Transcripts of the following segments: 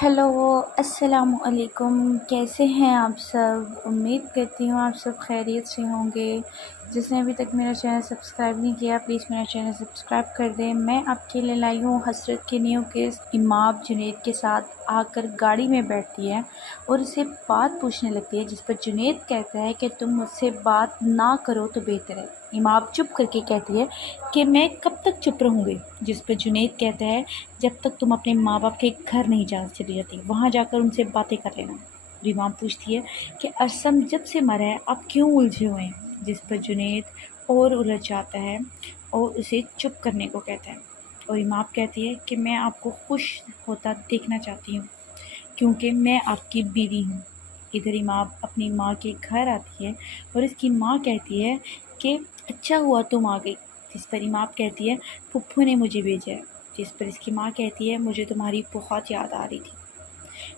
Hello, अस्सलाम वालेकुम। कैसे हैं आप सब? उम्मीद करती हूँ आप सब खैरियत से होंगे। जिसने अभी तक मेरा चैनल सब्सक्राइब नहीं किया प्लीज़ मेरा चैनल सब्सक्राइब कर दें। मैं आपके लिए लाई हूँ हसरत के न्यू केस। इमाम जुनैद के साथ आकर गाड़ी में बैठती है और उसे बात पूछने लगती है, जिस पर जुनैद कहता है कि तुम मुझसे बात ना करो तो बेहतर है। इमाम चुप करके कहती है कि मैं कब तक चुप रहूँगी, जिस पर जुनैद कहता है जब तक तुम अपने माँ बाप के घर नहीं जा चली जाती, वहाँ जाकर उनसे बातें कर लेना। रीमाम पूछती है कि असम जब से मरा है आप क्यों उलझे हुए हैं, जिस पर जुनैद और उलझ जाता है और उसे चुप करने को कहता है। और इमाम कहती है कि मैं आपको खुश होता देखना चाहती हूँ क्योंकि मैं आपकी बीवी हूँ। इधर इमाम अपनी माँ के घर आती है और इसकी माँ कहती है कि अच्छा हुआ तुम आ गई, जिस पर इमाम कहती है पुप्पू ने मुझे भेजा है, जिस पर इसकी माँ कहती है मुझे तुम्हारी बहुत याद आ रही थी।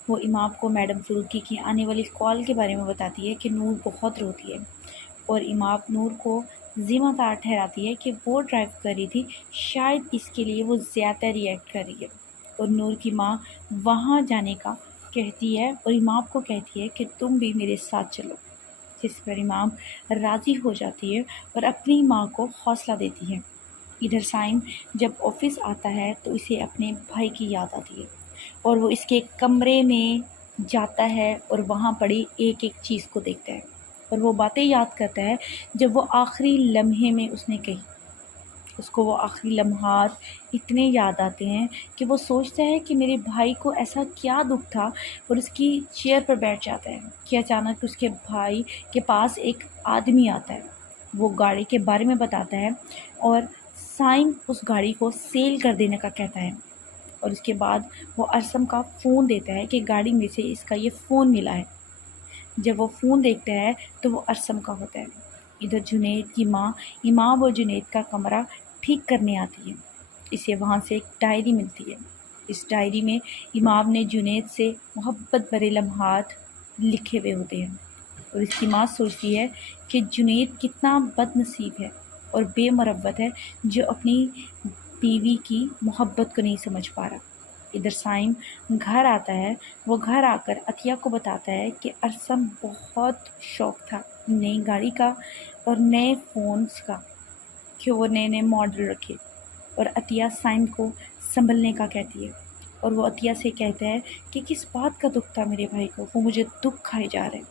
वो इमाम को मैडम फरूकी की आने वाली कॉल के बारे में बताती है कि नूर बहुत रोती है और इमाम नूर को ज़िम्मेदार ठहराती है कि वो ड्राइव कर रही थी, शायद इसके लिए वो ज़्यादा रिएक्ट कर रही है। और नूर की माँ वहाँ जाने का कहती है और इमाम को कहती है कि तुम भी मेरे साथ चलो, जिस पर इमाम राज़ी हो जाती है और अपनी माँ को हौसला देती है। इधर साइम जब ऑफिस आता है तो इसे अपने भाई की याद आती है और वो इसके कमरे में जाता है और वहाँ पड़ी एक एक चीज़ को देखता है और वो बातें याद करता है जब वो आखिरी लम्हे में उसने कही। उसको वो आखिरी लम्हात इतने याद आते हैं कि वो सोचता है कि मेरे भाई को ऐसा क्या दुख था और उसकी चेयर पर बैठ जाता है कि अचानक उसके भाई के पास एक आदमी आता है। वो गाड़ी के बारे में बताता है और साइम उस गाड़ी को सेल कर देने का कहता है और उसके बाद वो अरसम का फ़ोन देता है कि गाड़ी में से इसका ये फ़ोन मिला है। जब वो फ़ोन देखता है तो वो अरसम का होता है। इधर जुनैद की माँ इमाम और जुनैद का कमरा ठीक करने आती है। इसे वहाँ से एक डायरी मिलती है। इस डायरी में इमाम ने जुनैद से मोहब्बत भरे लम्हात लिखे हुए होते हैं और इसकी माँ सोचती है कि जुनैद कितना बदनसीब है और बेमरवत है जो अपनी बीवी की मोहब्बत को नहीं समझ पा रहा। इधर साइम घर आता है। वो घर आकर अतिया को बताता है कि अरसम बहुत शौक था नई गाड़ी का और नए फ़ोन्स का, कि वो नए नए मॉडल रखे। और अतिया साइम को संभलने का कहती है और वो अतिया से कहता है कि किस बात का दुख था मेरे भाई को, वो मुझे दुख खाए जा रहे हैं।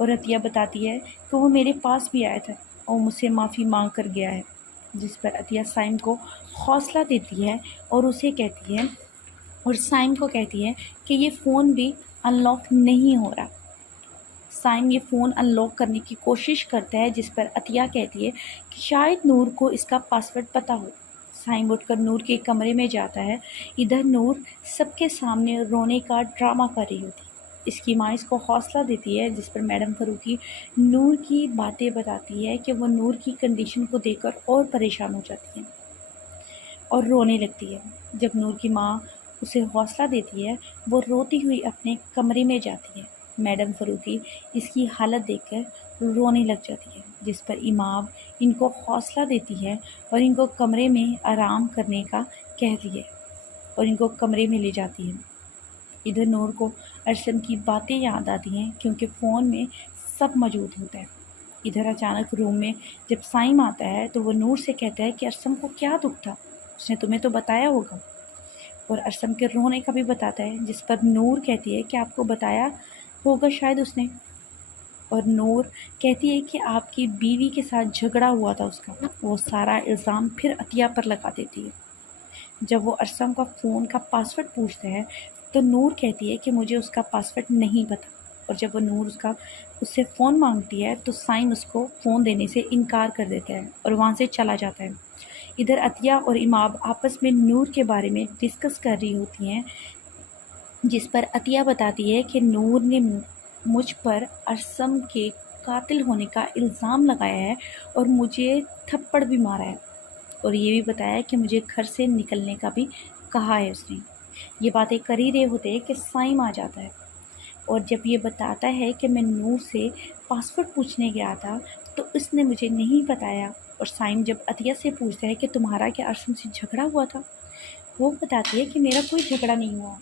और अतिया बताती है कि वो मेरे पास भी आया था और मुझसे माफ़ी मांग कर गया है, जिस पर अतिया साइम को हौसला देती है और उसे कहती है और साइम को कहती है कि ये फ़ोन भी अनलॉक नहीं हो रहा। साइम ये फ़ोन अनलॉक करने की कोशिश करता है, जिस पर अतिया कहती है कि शायद नूर को इसका पासवर्ड पता हो। साइम उठकर नूर के कमरे में जाता है। इधर नूर सबके सामने रोने का ड्रामा कर रही होती। इसकी माँ इसको हौसला देती है, जिस पर मैडम फ़रूकी नूर की बातें बताती है कि वो नूर की कंडीशन को देखकर और परेशान हो जाती है और रोने लगती है। जब नूर की माँ उसे हौसला देती है वो रोती हुई अपने कमरे में जाती है। मैडम फ़रूकी इसकी हालत देखकर रोने लग जाती है, जिस पर इमाम इनको हौसला देती है और इनको कमरे में आराम करने का कहती है और इनको कमरे में ले जाती है। इधर नूर को अरसम की बातें याद आती हैं क्योंकि फ़ोन में सब मौजूद होता है। इधर अचानक रूम में जब साइम आता है तो वो नूर से कहता है कि अरसम को क्या दुख था, उसने तुम्हें तो बताया होगा। और अरसम के रोने का भी बताता है, जिस पर नूर कहती है कि आपको बताया होगा शायद उसने। और नूर कहती है कि आपकी बीवी के साथ झगड़ा हुआ था उसका। वो सारा इल्ज़ाम फिर अतिया पर लगा देती है। जब वो अरसम का फ़ोन का पासवर्ड पूछता है तो नूर कहती है कि मुझे उसका पासवर्ड नहीं पता। और जब वो नूर उससे फ़ोन मांगती है तो साइम उसको फ़ोन देने से इनकार कर देता है और वहाँ से चला जाता है। इधर अतिया और इमाम आपस में नूर के बारे में डिस्कस कर रही होती हैं, जिस पर अतिया बताती है कि नूर ने मुझ पर अरसम के कातिल होने का इल्ज़ाम लगाया है और मुझे थप्पड़ भी मारा है और ये भी बताया कि मुझे घर से निकलने का भी कहा है उसने। ये बातें कर ही रहे होते हैं कि साइम आ जाता है और जब ये बताता है कि मैं नूर से पासवर्ड पूछने गया था तो उसने मुझे नहीं बताया। और साइम जब अतिया से पूछता है कि तुम्हारा क्या अरसम से झगड़ा हुआ था, वो बताती है कि मेरा कोई झगड़ा नहीं हुआ।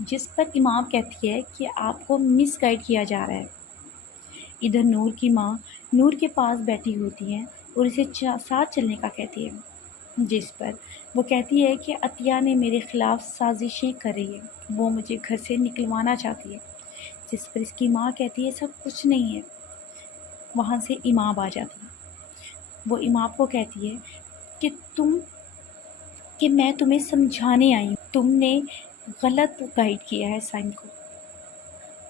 جس پر امام کہتی ہے کہ آپ کو مس گائیڈ کیا جا رہا ہے۔ ادھر نور کی ماں نور کے پاس بیٹھی ہوتی ہیں اور اسے ساتھ چلنے کا کہتی ہے، جس پر وہ کہتی ہے کہ عطیہ نے میرے خلاف سازشیں کر رہی ہے، وہ مجھے گھر سے نکلوانا چاہتی ہے، جس پر اس کی ماں کہتی ہے سب کچھ نہیں ہے۔ وہاں سے امام آ جاتی ہے، وہ امام کو کہتی ہے کہ میں تمہیں سمجھانے آئی ہوں، تم نے غلط گائیڈ کیا ہے سائم کو،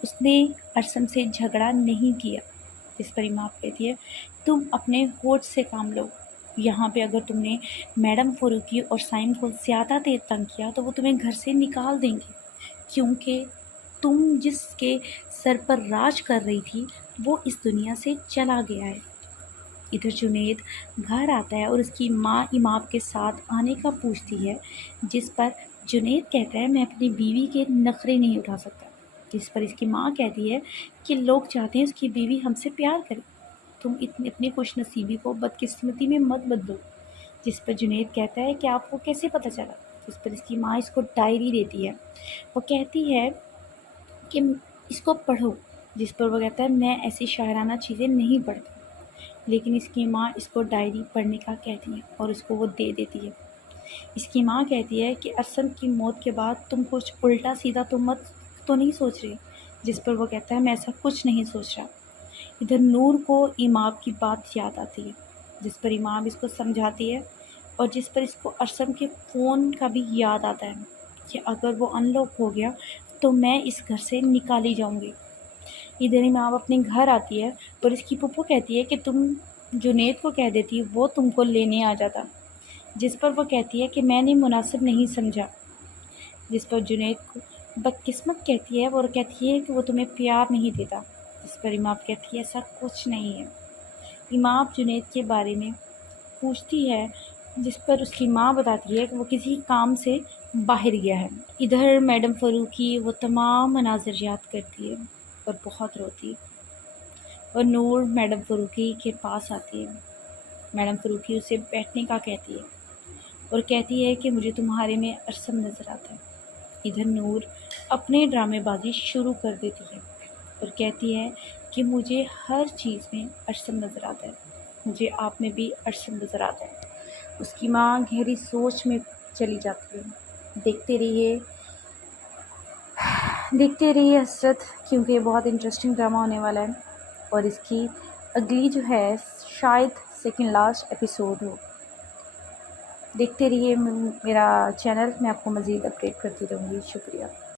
اس نے ارسم سے جھگڑا نہیں کیا، جس پر امام کہتی ہے تم اپنے ہوش سے کام لو، یہاں پہ اگر تم نے میڈم فاروقی اور سائم کو زیادہ دیر تنگ کیا تو وہ تمہیں گھر سے نکال دیں گے، کیونکہ تم جس کے سر پر راج کر رہی تھی وہ اس دنیا سے چلا گیا ہے۔ ادھر جنید گھر آتا ہے اور اس کی ماں امام کے ساتھ آنے کا پوچھتی ہے، جس پر جنید کہتا ہے میں اپنی بیوی کے نخرے نہیں اٹھا سکتا، جس پر اس کی ماں کہتی ہے کہ لوگ چاہتے ہیں اس کی بیوی ہم سے پیار کرے، تم اپنی خوش نصیبی کو بدقسمتی میں مت بدلو، جس پر جنید کہتا ہے کہ آپ کو کیسے پتہ چلا، جس پر اس کی ماں اس کو ڈائری دیتی ہے، وہ کہتی ہے کہ اس کو پڑھو، جس پر وہ کہتا ہے میں ایسی شاعرانہ چیزیں نہیں پڑھتا، لیکن اس کی ماں اس کو ڈائری پڑھنے کا کہتی ہے اور اس کو وہ دے دیتی ہے۔ اس کی ماں کہتی ہے کہ ارسم کی موت کے بعد تم کچھ الٹا سیدھا تو نہیں سوچ رہے، جس پر وہ کہتا ہے میں ایسا کچھ نہیں سوچ رہا۔ ادھر نور کو امام کی بات یاد آتی ہے، جس پر امام اس کو سمجھاتی ہے اور جس پر اس کو ارسم کے فون کا بھی یاد آتا ہے کہ اگر وہ ان لاک ہو گیا تو میں اس گھر سے نکالی جاؤں گی۔ ادھر امام اپنے گھر آتی ہے اور اس کی پھپھو کہتی ہے کہ تم جنید کو کہہ دیتی وہ تم کو لینے آ جاتا، جس پر وہ کہتی ہے کہ میں نے مناسب نہیں سمجھا، جس پر جنید کو بدقسمت کہتی ہے اور کہتی ہے کہ وہ تمہیں پیار نہیں دیتا، جس پر امام کہتی ہے ایسا کچھ نہیں ہے۔ امام جنید کے بارے میں پوچھتی ہے، جس پر اس کی ماں بتاتی ہے کہ وہ کسی کام سے باہر گیا ہے۔ ادھر میڈم فاروقی وہ تمام مناظر یاد کرتی ہے اور بہت روتی ہے، اور نور میڈم فاروقی کے پاس آتی ہے، میڈم فاروقی اسے بیٹھنے کا کہتی ہے اور کہتی ہے کہ مجھے تمہارے میں ارسم نظر آتا ہے۔ ادھر نور اپنے ڈرامے بازی شروع کر دیتی ہے اور کہتی ہے کہ مجھے ہر چیز میں ارسم نظر آتا ہے، مجھے آپ میں بھی ارسم نظر آتا ہے۔ اس کی ماں گہری سوچ میں چلی جاتی ہے۔ دیکھتے رہیے حسرت، کیونکہ یہ بہت انٹرسٹنگ ڈرامہ ہونے والا ہے اور اس کی اگلی جو ہے شاید سیکنڈ لاسٹ ایپیسوڈ ہو۔ دیکھتے رہیے میرا چینل، میں آپ کو مزید اپڈیٹ کرتی رہوں گی۔ شکریہ۔